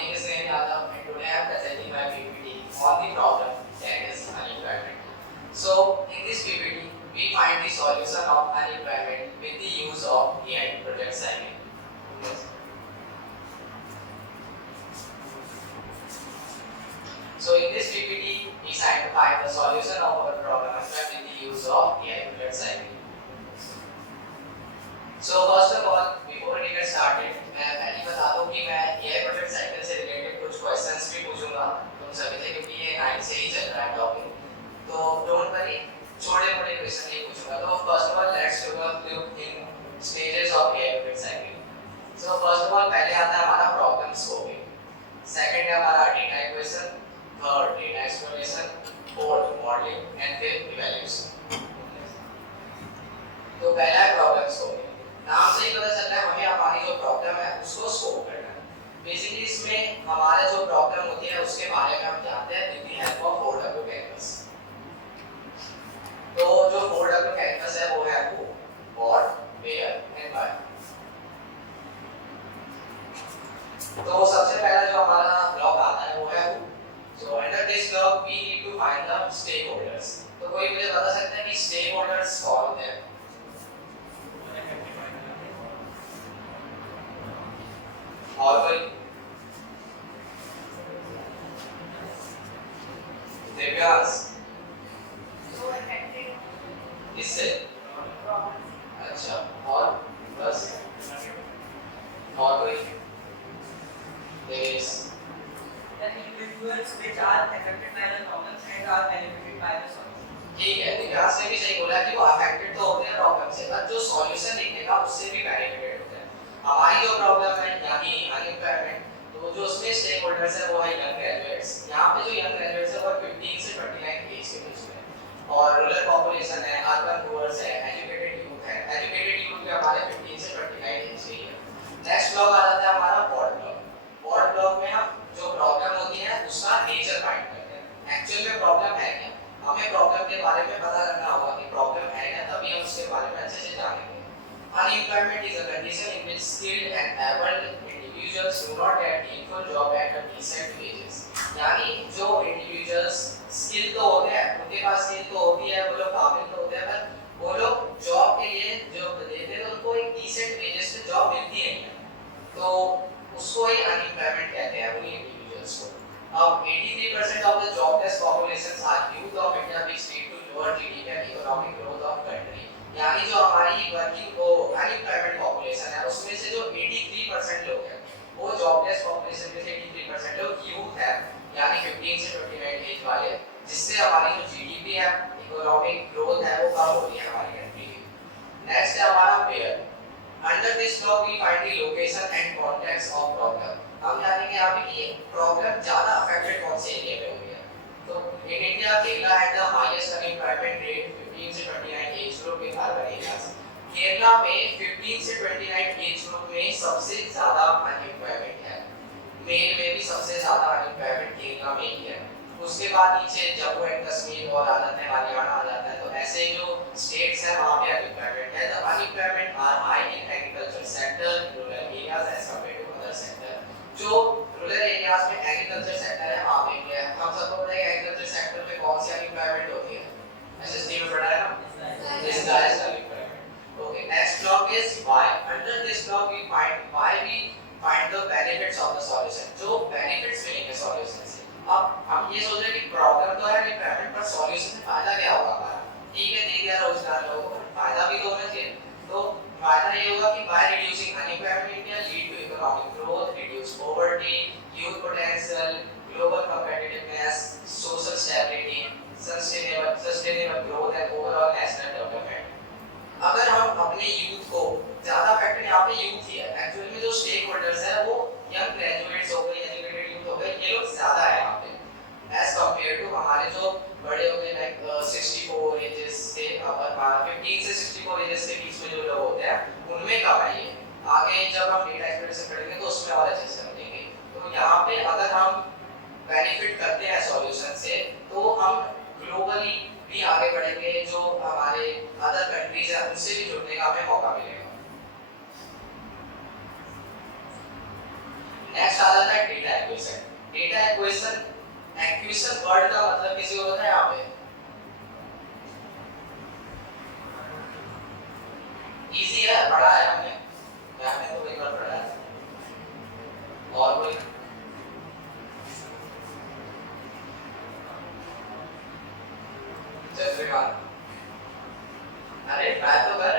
name is Nayan Yadav and today I am presenting my PPT on the problem that is unemployment. So in this PPT we find the solution of unemployment with the use of AI project cycle. Yes. So in this PPT we find the solution of our problem with the use of AI project cycle. So first of all, before we get started, मैं पहले बता दूं कि मैं AI project cycle से related कुछ questions भी पूछूंगा तुम सभी से क्योंकि ये 9 से ही चल रहा है टॉपिक. तो डोंट वरी, छोटे-मोटे क्वेश्चन नहीं पूछूंगा. तो first of all let's look in stages of AI project cycle. So first of all पहले आता है हमारा प्रॉब्लम स्कोपिंग. सेकंड है हमारा data equation, third data exploration, fourth modelling and fifth evaluation. तो पहला है प्रॉब्लम स्कोपिंग. नाम से ही पता चलता है हमें हमारी जो प्रॉब्लम है उसको स्कोप करना है. बेसिकली इसमें हमारा जो प्रॉब्लम होती है उसके बारे में हम जानते हैं with the help of 4W canvas. तो जो 4W कैनवस है वो है who, what, where and why. तो सबसे पहला जो हमारा ब्लॉक आता है वो है who. So under this block we need to find the stakeholders. तो कोई मुझे बता सकता है कि स्टेक होल्डर्स कौन होते हैं? और कोई? दिव्यांश किससे? अच्छा, और बस? और कोई? देश? Individuals which are affected by the problems and are benefited by the solution. ठीक है, दिव्यांश ने भी सही बोला कि वो अफेक्टेड तो होते हैं प्रॉब्लम से, पर जो सॉल्यूशन निकलेगा उससे भी बेनिफिटेड होते हैं. हमारी जो प्रॉब्लम है यानी अनएम्प्लॉयमेंट, तो जो उसमें स्टेक होल्डर्स है वो है यंग ग्रेजुएट्स. यहाँ पे जो यंग ग्रेजुएट्स है वो 15 से 29 एज के बीच में, और रूरल पॉपुलेशन है, अर्बन रूरल्स है, एजुकेटेड यूथ है. एजुकेटेड यूथ भी हमारे 15 से 29 एज के है. नेक्स्ट ब्लॉक आ जाता है हमारा बॉड ब्लॉक. बॉड ब्लॉक में हम जो प्रॉब्लम होती है उसका नेचर फाइंड करते हैं. एक्चुअल में प्रॉब्लम है क्या, हमें प्रॉब्लम के बारे में पता करना होगा कि प्रॉब्लम है क्या, तभी हम उसके बारे में अच्छे से जानेंगे. Unemployment is a condition in which skilled and able individuals do not get gainful job at a decent wages. यानी जो individuals skill तो होते हैं, उनके पास skill तो होती है, वो लोग काबिल तो होते हैं, पर वो लोग जॉब के लिए जो देते हैं तो उनको एक decent wages पे जॉब मिलती नहीं है. तो उसको ही unemployment कहते हैं उन्हीं individuals को. अब 83% of the jobless populations are youth of India which lead to lower GDP and economic growth of country. यानी जो हमारी वर्किंग को अनएम्प्लॉयमेंट पॉपुलेशन है उसमें से जो 83% लोग हैं वो जॉबलेस पॉपुलेशन में से 83% लोग यूथ है, यानी 15 से 29 एज वाले, जिससे हमारी जो जीडीपी है, इकोनॉमिक ग्रोथ है वो कम हो रही है हमारी कंट्री की. नेक्स्ट है हमारा where. Under this block we find the location and context of problem. हम जानेंगे यहाँ पे कि प्रॉब्लम ज्यादा अफेक्टेड कौन से एरिया में हो रही है. तो in India Kerala had the highest unemployment rate 15 से 29 age group in urban areas. Kerala में 15 से 29 एज ग्रुप में सबसे ज्यादा अनएम्प्लॉयमेंट है. मेल में भी सबसे ज्यादा अनएम्प्लॉयमेंट केरला में ही है. उसके बाद नीचे जम्मू एंड कश्मीर और आ जाता है, हरियाणा आ जाता है. तो ऐसे जो स्टेट्स हैं वहां पे अनएम्प्लॉयमेंट है. The unemployment are high in agriculture sector, rural areas as compared to other sector. जो रूरल एरियाज में एग्रीकल्चर सेक्टर है वहां पे भी है. हम सबको पता है एग्रीकल्चर सेक्टर में कौन सी अनएम्प्लॉयमेंट होती है? एसएसटी में पढ़ा है ना, this guy is unemployment. Okay, next block is why. Under this block we find why we find the benefits of the solution. जो benefits मिलेंगे solution से. अब हम ये सोच रहे हैं कि प्रॉब्लम तो है अनएम्प्लॉयमेंट, पर सॉल्यूशन से फायदा क्या होगा हमारा? ठीक है, दे दिया रोजगार लोगों को, फायदा भी तो होना चाहिए. तो फायदा ये होगा कि by reducing unemployment in India lead to economic growth, reduce poverty, youth potential, global competitiveness, social stability, sustainable growth and overall national development. अगर हम अपने यूथ को ज्यादा फैक्टर यहाँ पे यूथ ही है. एक्चुअली में जो स्टेक होल्डर्स है वो यंग ग्रेजुएट्स हो गए, एजुकेटेड यूथ हो गए, ये लोग ज्यादा है यहाँ पे एज कंपेयर टू हमारे जो बड़े हो गए लाइक 64 एजेस से, और 15 से 64 एजेस के बीच में जो लोग होते हैं उनमें कम है ये. आगे जब हम डेटा एक्सप्लोरेशन पढ़ेंगे तो उसमें और अच्छे से समझेंगे. तो यहाँ पे अगर हम बेनिफिट करते हैं सॉल्यूशन से तो हम ग्लोबली भी आगे बढ़ेंगे. जो हमारे अदर कंट्रीज है उनसे भी जुड़ने का हमें मौका मिलेगा. जाता है data acquisition. Data acquisition, acquisition word का मतलब किसी को पता है यहाँ पे? इजी है, पढ़ा है हमने तो कई बार पढ़ा है। और कोई? चंद्रकांत, अरे ट्राई तो कर।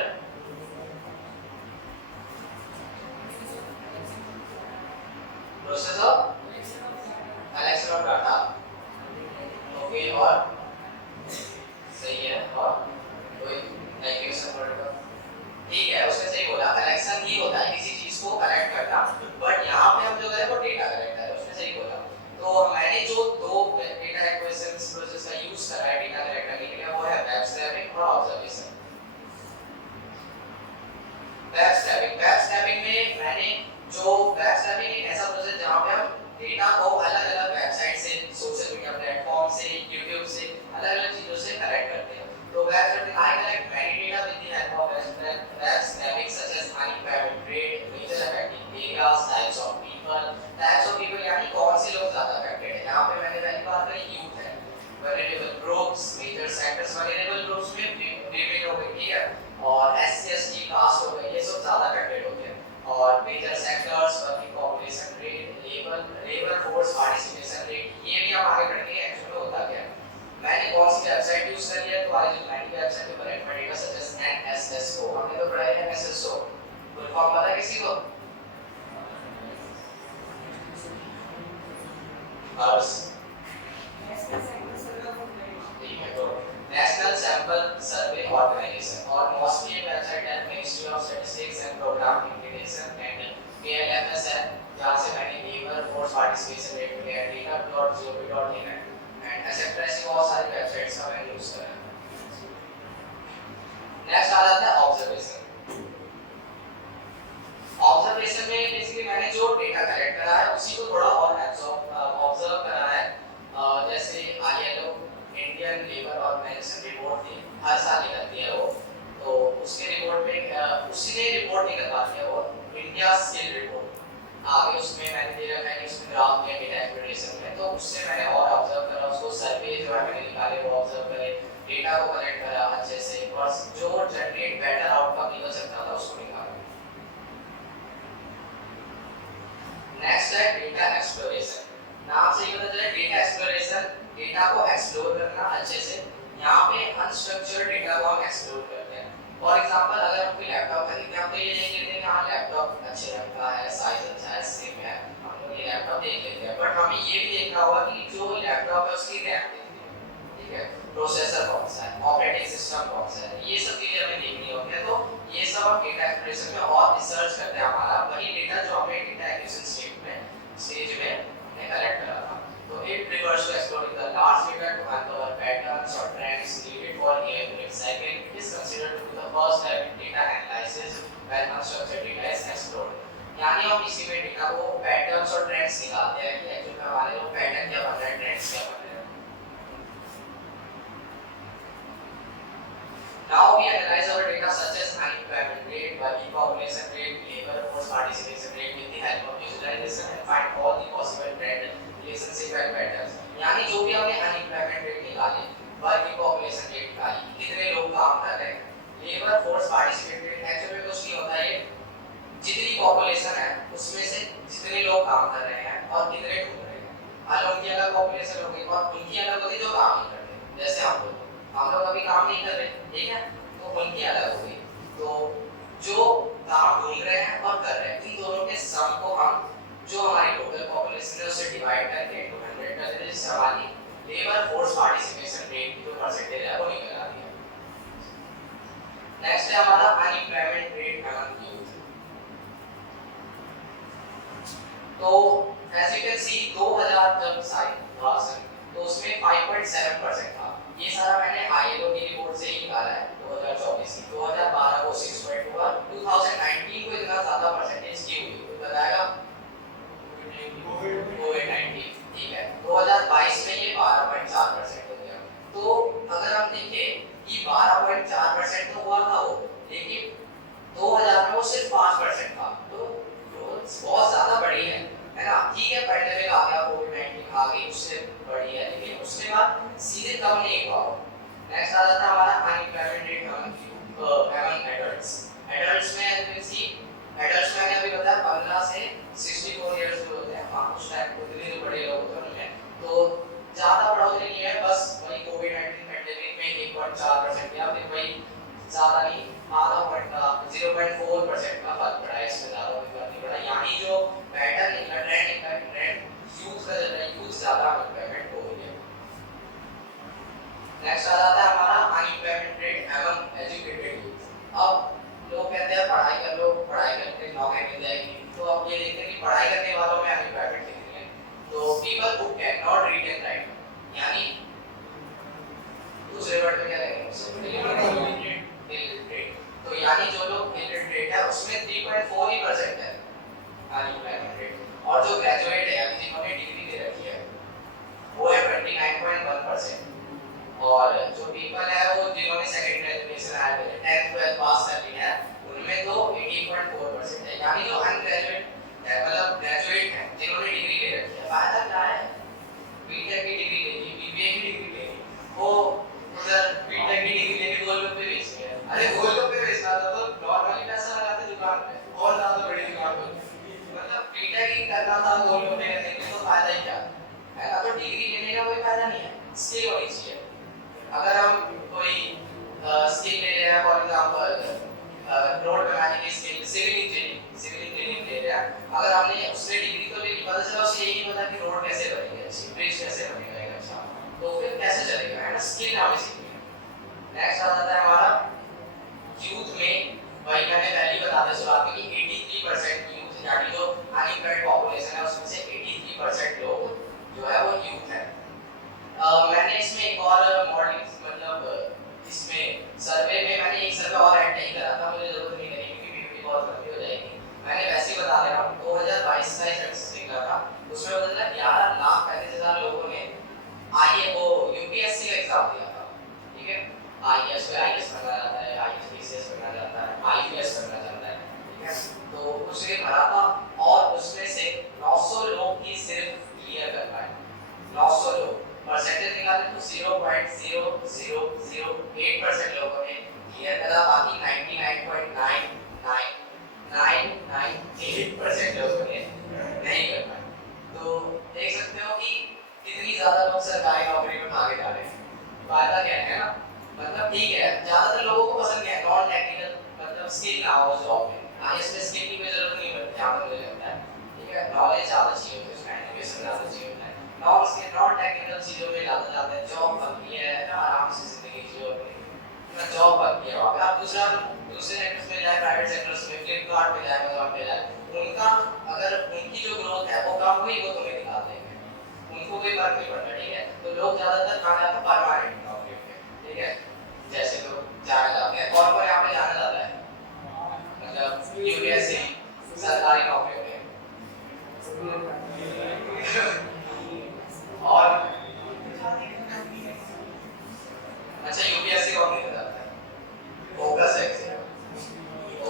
Process of collection of data, okay, और सही है। और कोई एक्विजिशन वर्ड का? ठीक है, उसने सही बोला, कलेक्शन ही होता है किसी चीज को कलेक्ट करना, बट यहाँ पे हम जो करें वो डेटा कलेक्ट है, उसने सही बोला। तो मैंने जो दो डेटा एक्विजिशन प्रोसेस का यूज करा है डेटा कलेक्ट करने के लिए, वो है वेब स्क्रैपिंग और ऑब्जर्वेशन। वेब स्क्रैपिंग में मैंने जो वेब स्क्रैपिंग एक ऐसा प्रोसेस जहाँ पे हम डेटा को अलग-अलग वेबसाइट से, सोशल मीडिया प्लेटफॉर्म से, यूट्यूब से, अलग-अलग चीजों से कलेक्ट करते हैं। तो web scraping I collect many data with the help of web scraping such as unimpacted rate, major affecting areas, types of people यानी कौन से लोग ज्यादा अफेक्टेड हैं। यहाँ पे मैंने पहली बात करी यूथ है, vulnerable groups, major sectors, vulnerable groups में विमेन हो गई, ठीक है, और एससी एसटी कास्ट हो गई, ये सब ज्यादा अफेक्टेड होते हैं। और major sectors, working population rate, labour force participation rate, ये भी हम आगे पढ़ेंगे एक्चुअली होता क्या है। मैंने कौन सी वेबसाइट यूज करी है, तो आज जो मैंने वेबसाइट के ऊपर पढ़ेगा सच एज एनएसएसओ, हमने तो पढ़ा है एनएसएसओ, फुल फॉर्म पता है किसी को? बस ठीक है, तो नेशनल सैंपल सर्वे ऑर्गेनाइजेशन, और मोस्टली वेबसाइट है ministry of statistics and programme integration and KLFS है, जहां से मैंने लेबर फोर्स पार्टिसिपेशन रेट लिया, data.gov.in एंड एक्सेट्रा, ऐसी बहुत सारी वेबसाइट्स का मैंने यूज करा है। नेक्स्ट आ जाता है ऑब्जर्वेशन। ऑब्जर्वेशन में बेसिकली मैंने जो डेटा कलेक्ट करा है उसी को थोड़ा और ऑब्जर्व करा है। जैसे ILO, Indian labour organisation report थी, हर साल निकलती है वो, तो उसके रिपोर्ट में उसने रिपोर्ट निकलवा दिया वो इंडिया स्किल रिपोर्ट। आगे उसमें मैंने दे रखा है कि उसमें ग्राफ में डेटा एक्सप्लोरेशन में, तो उससे मैंने और ऑब्जर्व करा, उसको सर्वे जो है मैंने निकाले वो ऑब्जर्व करे, डेटा को कलेक्ट करा अच्छे से, और जो जनरेट बेटर आउटकम निकल सकता था उसको निकाला। नेक्स्ट है डेटा एक्सप्लोरेशन। नाम से ही पता चला डेटा एक्सप्लोरेशन, डेटा को एक्सप्लोर करना अच्छे से। यहाँ पे अनस्ट्रक्चर्ड डेटा को हम एक्सप्लोर करते हैं। फॉर एग्जांपल अगर हम कोई लैपटॉप खरीदते हैं, हम तो ये देख लेते हैं कि हाँ लैपटॉप अच्छे रंग का है, साइज अच्छा है, स्लिम है, हम लोग ये लैपटॉप देख लेते हैं, बट हमें ये भी देखना होगा कि जो लैपटॉप है उसकी रैम कितनी है, ठीक है, प्रोसेसर कौन सा है, ऑपरेटिंग सिस्टम कौन सा है, ये सब चीजें हमें देखनी होती है। तो ये सब हम डेटा एक्सप्लोरेशन में और रिसर्च करते हैं, हमारा वही डेटा जो हमें डेटा एक्विजिशन स्टेज में हमने कलेक्ट करा था। तो it refers to exploring the large data to uncover patterns or trends needed for AI. Second, it is considered to be the first step in data analysis when unstructured data is explored. यानी हम इसी में data को patterns और trends निकालते हैं कि actually हमारे जो पैटर्न क्या बन रहा है, ट्रेंड्स क्या बन रहे हैं। Now we analyze our data such as unemployment rate, working population rate, labor force participation rate with the help of visualization and find all the possible trend relationship and patterns। यानी जो भी हमने unemployment rate निकाले, working population rate निकाली, कितने लोग काम कर रहे हैं, labour force participate rate, actually में कुछ नहीं होता है, जितनी पॉपुलेशन है उसमें से जितने लोग काम कर रहे हैं और कितने ढूंढ रहे हैं। मान उनकी अलग पॉपुलेशन होगी और उनकी अलग होगी जो काम नहीं करते, जैसे हम लोग अभी काम नहीं कर रहे, ठीक है, तो उनकी अलग होगी। तो जो काम ढूंढ रहे हैं और कर रहे हैं, इन दोनों के सम को हम जो हमारी टोटल पॉपुलेशन है उससे डिवाइड करके 200 कर देते हैं, जिससे हमारी लेबर फोर्स पार्टिसिपेशन रेट की जो परसेंटेज है वो निकल आती है। नेक्स्ट है हमारा अनएम्प्लॉयमेंट रेट अमंग यूथ। तो एज यू कैन सी 2000 जब साइन तो उसमें 5.7% था। ये सारा मैंने आईएलओ की रिपोर्ट से ही निकाला है 2024 की। 2012 को 6.2 हुआ, 2019 को इतना ज्यादा परसेंटेज क्यों हुई, कोई बताएगा? कोविड-19, ठीक है। 2022 में ये 12.4% हो गया। तो अगर हम देखें कि 12.4% तो हुआ था वो, लेकिन 2000 में वो सिर्फ 5% था, तो ग्रोथ बहुत ज्यादा बड़ी है ना। ठीक है, ग्रेजुएट है यानी जिन्होंने डिग्री ले रखी है वो है 29.1%। और जो पीपल है वो जिन्होंने सेकंड ग्रेजुएशन आया है 10th 12th पास कर लिया है उनमें तो 18.4% है। यानी जो अनग्रेजुएट है मतलब ग्रेजुएट है जिन्होंने डिग्री ले रखी है फायदा क्या है बीटेक की डिग्री ले ली बीबीए की डिग्री ले ली वो उधर बीटेक की डिग्री लेके गोलगप्पे बेच रहे हैं। अरे गोलगप्पे बेचना था तो नॉर्मली पैसा लगाते दुकान पे और ज्यादा बड़ी दुकान पे मतलब बीटेक ही करना था गोलगप्पे करने के तो फायदा ही क्या है ना। तो डिग्री लेने का कोई फायदा नहीं है स्किल होनी चाहिए। अगर हम कोई स्किल ले रहे हैं फॉर एग्जांपल रोड बनाने की स्किल सिविल इंजीनियरिंग ले रहे हैं अगर हमने उससे डिग्री तो ले ली पता चला उसे यही नहीं पता कि रोड कैसे बनेगा अच्छी ब्रिज कैसे बनेगा एक अच्छा तो फिर कैसे चलेगा है ना स्किल हमें सीखनी है। नेक्स्ट आ जाता है हमारा यूथ में भाई मैंने पहले ही बता दिया शुरुआत में कि 83% यूथ यानी जो अनएम्प्लॉयड पॉपुलेशन है उसमें से 83% लोग जो है वो यूथ है। मैंने इसमें एक और मॉडलिंग मतलब इसमें सर्वे में मैंने एक सर्वे और ऐड नहीं करा था मुझे जरूरत नहीं लगी क्योंकि पीपीटी बहुत लंबी हो जाएगी मैंने वैसे ही बता दे रहा हूँ 2022 का सेंसस निकला था उसमें पता चला 11,35,000 लोगों ने आईएओ यूपीएससी का एग्जाम दिया था। ठीक है आईएएस में आईएएस बनना जाता है आईएएस पीसीएस बनना जाता है आईपीएस बनना जाता है ठीक है तो उसने भरा था और उसमें से 900 लोग ही सिर्फ क्लियर कर पाए 900 लोग परसेंटेज निकाले तो 0.0008% लोगों ने क्लियर करा बाकी 99.9998% लोगों ने नहीं कर पाए। तो देख सकते हो कि कितनी ज्यादा लोग सरकारी नौकरी में भागे जा रहे हैं फायदा क्या है ना मतलब ठीक है ज्यादातर लोगों को पसंद क्या है नॉन टेक्निकल मतलब स्किल ना हो जॉब में आईएएस में स्किल की कोई जरूरत नहीं पड़ती जहां तक मुझे लगता है ठीक है नॉलेज ज्यादा चाहिए होती है उसमें एजुकेशन ज्यादा चाहिए होता है नॉन स्किल नॉन टेक्निकल चीजों में ज्यादा जाते हैं जॉब बनती है ना आराम से जिंदगी जियो अपनी ना जॉब बनती है वहां पे आप दूसरे सेक्टर्स में जाए प्राइवेट सेक्टर्स में फ्लिपकार्ट में जाए अमेज़न पे जाए उनका अगर उनकी जो ग्रोथ है वो कम हुई वो तुम्हें निकाल देंगे उनको कोई फर्क नहीं पड़ता ठीक है। तो लोग ज्यादातर कहाँ जाते हैं परमानेंट नौकरी पे ठीक है जैसे लोग जाना चाहते हैं कौन कौन यहाँ पे जाना चाहता है मतलब यूपीएससी सरकारी नौकरी में और अच्छा यूपीएससी कौन नहीं जाता है फोकस है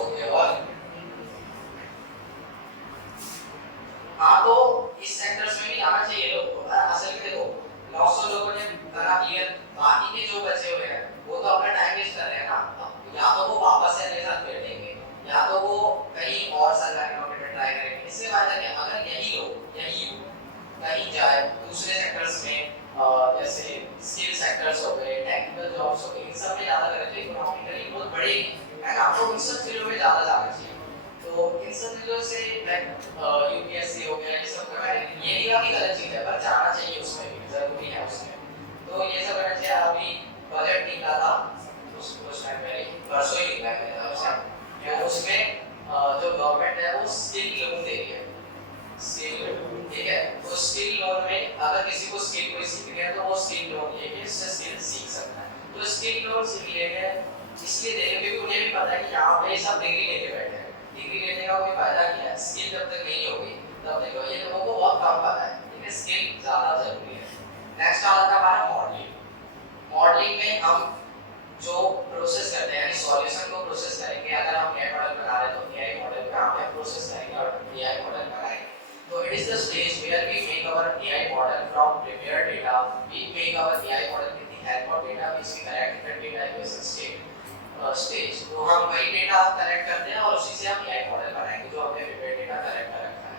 ओके और हाँ तो इस सेक्टर्स में भी आना चाहिए लोगों को असल में देखो 900 लोगों ने करा क्लियर बाकी के जो बचे हुए हैं वो तो अपना टाइम वेस्ट कर रहे हैं ना या तो वो वापस से अपने साथ बैठेंगे या तो वो कहीं और सरकारी नौकरी में ट्राई करेंगे इससे फायदा क्या अगर यही लोग यही कहीं जाए दूसरे सेक्टर्स में जैसे स्किल सेक्टर्स हो गए टेक्निकल जॉब्स हो गए इन सब में ज्यादा करें तो इकोनॉमिकली बहुत बढ़ेगी है ना तो इन सब चीजों में ज्यादा जाना चाहिए। तो इन सब चीजों से लाइक यूपीएससी हो गया ये सब करना ये नहीं कि गलत चीज है पर जाना चाहिए उसमें भी जरूरी है उसमें तो ये सब करना चाहिए। अभी बजट निकला था कुछ टाइम पहले परसों ही निकला है उसमें जो गवर्नमेंट है वो स्किल लोन दे रही है स्किल ठीक है तो स्किल लोन में अगर किसी को स्किल कोई सीख गया तो वो स्किल लोन लेके उससे स्किल सीख सकता है। तो स्किल लोन सीख लेंगे इसलिए देंगे क्योंकि उन्हें भी पता है कि यहाँ पे सब डिग्री लेके बैठे हैं डिग्री लेने का कोई फायदा नहीं है स्किल जब तक नहीं होगी तब तक ये लोगों को बहुत कम पता है ठीक है स्किल ज्यादा जरूरी है। नेक्स्ट आता है हमारा मॉडलिंग में हम जो प्रोसेस करते हैं यानी सॉल्यूशन को प्रोसेस करेंगे अगर हम एआई मॉडल बना रहे हैं तो एआई मॉडल का हम प्रोसेस करेंगे और एआई मॉडल बनाएंगे। तो it is the stage where we make our AI model from prepared data we make our AI model with the help of database we collect different data equation stage तो हम वही data collect करते हैं और उसी से हम AI model बनाएंगे जो हमने प्रिपेयर्ड डेटा कलेक्ट कर रखा है।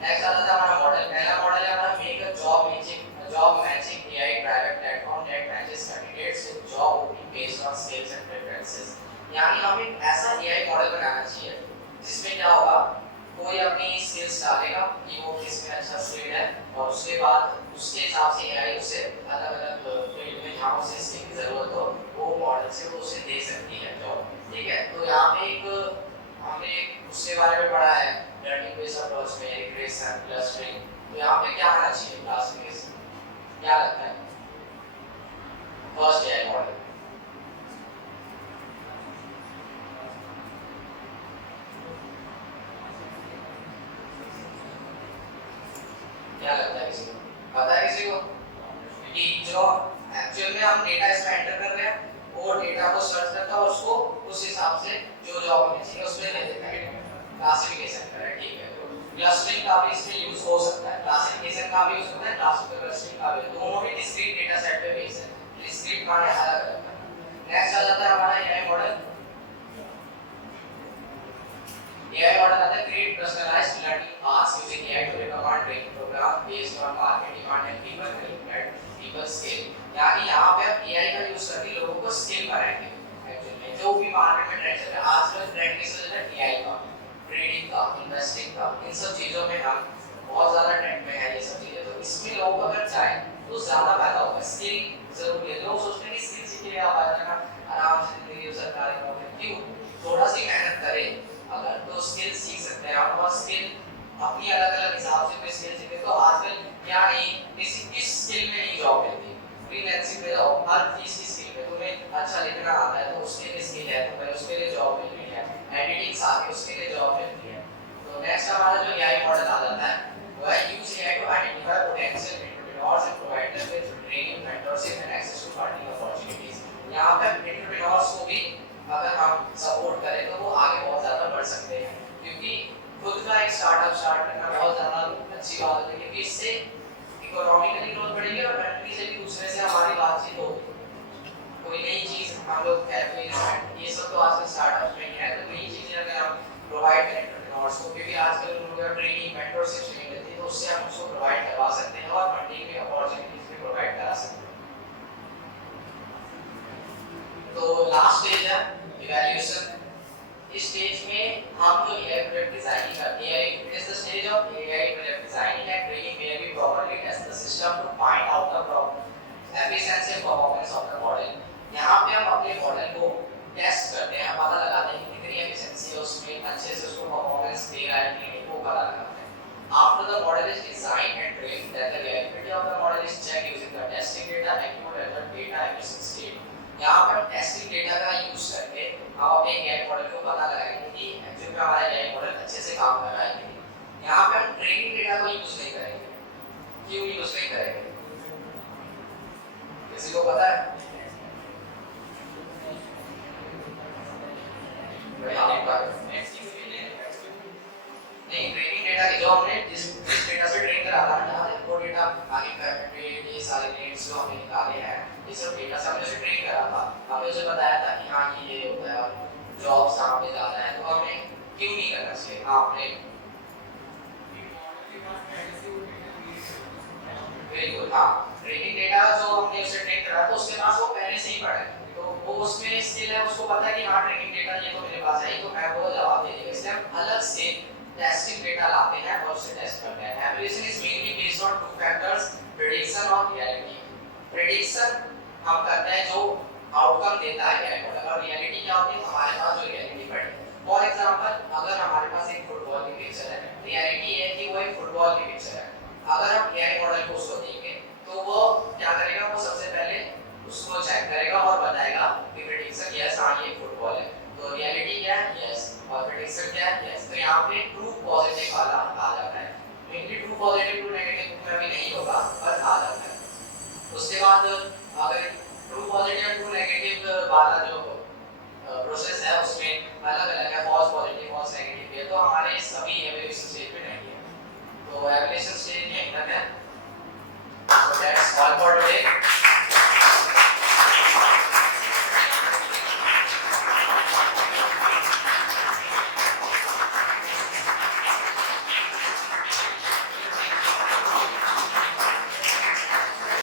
नेक्स्ट आता है हमारा मॉडल पहला मॉडल है हमारा make a job matching AI driven platform that matches candidates with job opening based on skills and preferences. यानी हमें ऐसा एआई मॉडल बनाना चाहिए जिसमें क्या होगा कोई अपनी स्किल्स डालेगा कि वो किस में अच्छा स्किल्ड है और उसके बाद उसके हिसाब से एआई उसे अलग-अलग फील्ड में जहां उसे स्किल की जरूरत हो वो मॉडल से वो उसे दे सकती है जॉब ठीक है। तो यहाँ पे एक हमने उसके बारे में पढ़ा है लर्निंग बेस्ड अप्रोच में रिग्रेशन क्लस्टरिंग तो यहाँ पे क्या आना चाहिए क्लासिफिकेशन क्या लगता है फर्स्ट एआई मॉडल क्या लगता है किसी को? पता है किसी को कि जो एक्चुअल में हम डेटा इसमें एंटर कर रहे हैं वो डेटा को सर्च करता है और उसको उस हिसाब से जो जॉब हमें चाहिए उसमें दे देता है, क्लासिफिकेशन कर रहा है, ठीक है। तो क्लस्टरिंग का भी इसमें यूज हो सकता है, क्लासिफिकेशन का भी यूज होता है, क्लस्टरिंग का भी, दोनों भी डिस्क्रीट डेटा सेट पे बेस्ड है, डिस्क्रीट माने अलग अलग। नेक्स्ट आ जाता है हमारा एआई मॉडल। AI model आता है create personalized learning paths using AI to recommend training program based on market demand and people need and people skill। यानी यहाँ पे हम AI का यूज करके लोगों को स्किल बनाएंगे। एक्चुअली में जो भी मार्केट में ट्रेंड चल रहा है आजकल ट्रेंड किस चल रहा है, AI का, ट्रेडिंग का, इन्वेस्टिंग का, इन सब चीजों में हम बहुत ज्यादा ट्रेंड में है ये सब चीजें। तो इसमें लोग अगर चाहे तो ज्यादा फायदा होगा। स्किल जरूरी है, लोग सोचते हैं कि स्किल सीख के आप आ जाना आराम से जिंदगी सरकारी नौकरी, क्यों? थोड़ा सी मेहनत करें अगर तो स्किल सीख सकते हैं आप, और स्किल अपनी अलग अलग हिसाब से कोई स्किल सीखे तो आजकल क्या नहीं किस स्किल में नहीं जॉब मिलती, फ्रीलांसिंग पे जाओ, हर चीज की स्किल पे तुम्हें अच्छा लिखना आता है तो उसके लिए स्किल है, तो भाई उसके लिए जॉब मिल रही है, एडिटिंग आती है उसके लिए जॉब मिलती है। तो नेक्स्ट हमारा जो एआई मॉडल आ जाता है वो है use AI to identify potential entrepreneurs and provide them with training, mentorship and access to funding opportunities. यहां पे एंटरप्रेन्योर्स को भी अगर हम सपोर्ट करें तो वो आगे बहुत ज़्यादा बढ़ सकते हैं, क्योंकि खुद का एक स्टार्टअप स्टार्ट करना बहुत ज़्यादा अच्छी बात है, क्योंकि इससे इकोनॉमिकली ग्रोथ बढ़ेगी और कंट्री से भी दूसरे से हमारी बातचीत होगी। कोई नई चीज़ हम लोग कैफेज ये सब तो आजकल स्टार्टअप में ही है, तो नई चीज़ें अगर हम प्रोवाइड करें एंटरप्रेन्योर्स को, क्योंकि आजकल उन लोगों को ट्रेनिंग मेंटरशिप नहीं मिलती, तो उससे हम उसको प्रोवाइड करवा सकते हैं और फंडिंग की अपॉर्चुनिटीज भी प्रोवाइड करा सकते हैं। तो लास्ट स्टेज है इवैल्यूएशन। इस स्टेज में हम जो एआई प्रोडक्ट डिजाइनिंग करते हैं, it is the stage of AI product designing and training where we properly test the system to find out the problem efficiency and performance of the model. यहां पे हम अपने model को test करते हैं, पता लगाते हैं कि कितनी एफिशिएंसी है उसमें, अच्छे से उसको परफॉर्मेंस दे रहा है कि नहीं, वो पता लगाते हैं। After the model is designed and trained, then the reliability of the model is checked using the testing data, accurate result data acquisition state। यहाँ पर टेस्टिंग डेटा का यूज करके हम अपने एआई मॉडल को पता लगाएंगे कि एक्चुअली में हमारा एआई मॉडल अच्छे से काम कर रहा है कि नहीं। यहाँ पे हम ट्रेनिंग डेटा को यूज नहीं करेंगे। क्यों यूज नहीं करेंगे? किसी को पता है? नहीं, ट्रेनिंग डेटा की जो हमने जिस डेटा से ट्रेन करा था ना, वो डेटा आगे पैकेट ये सारे रेट्स जो हमने निकाले हैं, ये सब डेटा से हमने उसे ट्रेन करा था। हमने उसे बताया था कि हाँ ये होता है, जॉब्स कहाँ पे ज़्यादा है, तो हमने क्यों नहीं करना चाहिए? आपने बिल्कुल हाँ, ट्रेनिंग डेटा जो हमने उसे ट्रेन करा था उसके पास वो पहले से ही पड़ा है, तो वो उसमें स्किल है, उसको पता है कि हाँ ट्रेनिंग डेटा ये तो मेरे पास है, तो मैं वो जवाब दे देगा। इसलिए हम अलग से टेस्टिंग डेटा लाते हैं और उसे टेस्ट करते हैं। Evaluation is mainly based on two factors, prediction और रियलिटी। प्रेडिक्शन हम करते हैं जो आउटकम देता है एआई मॉडल, और रियलिटी क्या होती है? हमारे पास जो रियलिटी पड़ी। फॉर एग्जांपल अगर हमारे पास एक फुटबॉल की पिक्चर है, रियलिटी है कि वो एक फुटबॉल की पिक्चर है। अगर हम एआई मॉडल को उसको देंगे तो वो क्या करेगा? वो सबसे पहले उसको चेक करेगा और बताएगा कि प्रेडिक्शन यस हाँ ये फुटबॉल है, तो रियलिटी क्या है? यस, और प्रेडिक्शन क्या है? यस। तो यहाँ पे ट्रू पॉजिटिव वाला आ जाता है।